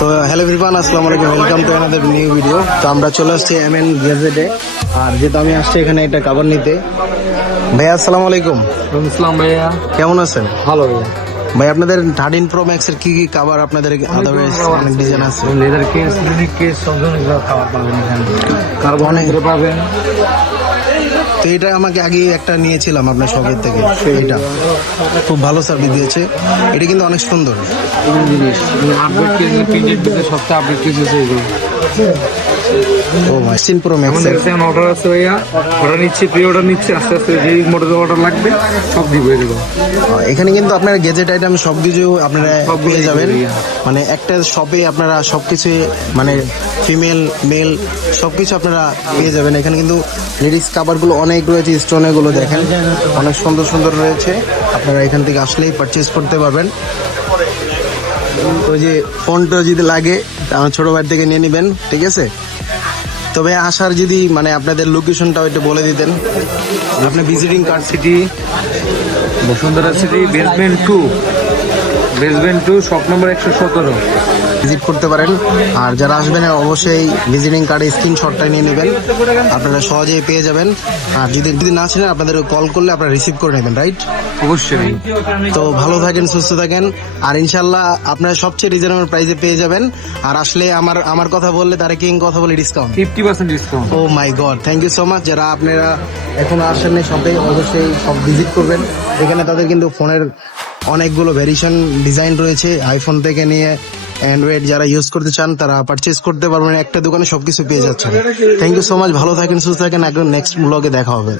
তো hello everyone আসসালামু আলাইকুম welcome to another new video তো আমরা চলে আসছি এম এন গেজেটে আর যেহেতু আমি আসছি এখানে একটা কাবার নিতে। ভাইয়া আসসালামু আলাইকুম। ইসলাম ভাইয়া। কেমন আছেন? ভালো ভাইয়া। ভাই আপনাদের থার্টিন প্রো ম্যাক্স এর কি কি কাবার আপনাদের আদারওয়াইজ অনেক ডিজাইন আছে? লেদার কেস ইউনিক কেস সব ধরনের খাবার পাবেন এখানে। কার্বন। পাবেন। তো এটা আমাকে আগে একটা নিয়েছিলাম আপনার শপের থেকে। এটা খুব ভালো সার্ভিস দিয়েছে। এটা কিন্তু অনেক সুন্দর। আপডেট সবচেয়ে আপডেট ও সিক্সটিন প্রো ম্যাক্স আমাদের কাছে অর্ডার আছে ভাইয়া। অর্ডার নিচ্ছি প্রি অর্ডার নিচ্ছি আস্তে আস্তে যেই মডেলের অর্ডার লাগবে সব দিব এগুলো এখানে কিন্তু আপনারা গেজেট আইটেম সবকিছু আপনারা সবগুলোই পেয়ে যাবেন। মানে একটা শপে আপনারা সবকিছু মানে ফিমেল মেল সবকিছু আপনারা পেয়ে যাবেন। এখানে কিন্তু লেডিস কাভারগুলো অনেক রয়েছে স্টোনে গুলো দেখেন। অনেক সুন্দর সুন্দর রয়েছে। আপনারা এখান থেকে আসলেই পারচেজ করতে পারবেন। ওই যে ফোনটা যদি লাগে আমার ছোট ভাই থেকে নিয়ে নেবেন ঠিক আছে? তবে আসার যদি মানে আপনাদের লোকেশনটাও একটু বলে দিতেন। আপনার visiting card city Bashundhara city basement two basement two shop number একশো সতেরো। ভিজিট করতে পারেন। আর যারা আসবেন অবশ্যই ভিজিটিং কার্ডে স্ক্রিনশটটা নিয়ে নেবেন। আপনারা সহজেই পেয়ে যাবেন। আর যদি যদি না ছিলেন আপনাদের কল করলে আপনারা রিসিভ করে নেবেন রাইট? অবশ্যই তো ভালো থাকেন সুস্থ থাকেন। আর ইনশাল্লাহ আপনারা সবচেয়ে রিজনেবল প্রাইসে পেয়ে যাবেন। আর আসলে আমার আমার কথা বললে তারা কিং কথা বলে discount fifty percent discount oh my god thank you so much যারা আপনারা এখন আসেননি সবে অবশ্যই সব ভিজিট করবেন। এখানে তাদের কিন্তু ফোনের অনেকগুলো ভেরিয়েশন ডিজাইন রয়েছে। আইফোন থেকে নিয়ে অ্যান্ড্রয়েড যারা ইউজ করতে চান, তারা পারচেজ করতে পারবেন। একটা দোকানে সবকিছু পেয়ে যাচ্ছেন। থ্যাংক ইউ সো মাচ ভালো থাকেন, সুস্থ থাকেন। একদম নেক্সট ব্লগে দেখা হবে।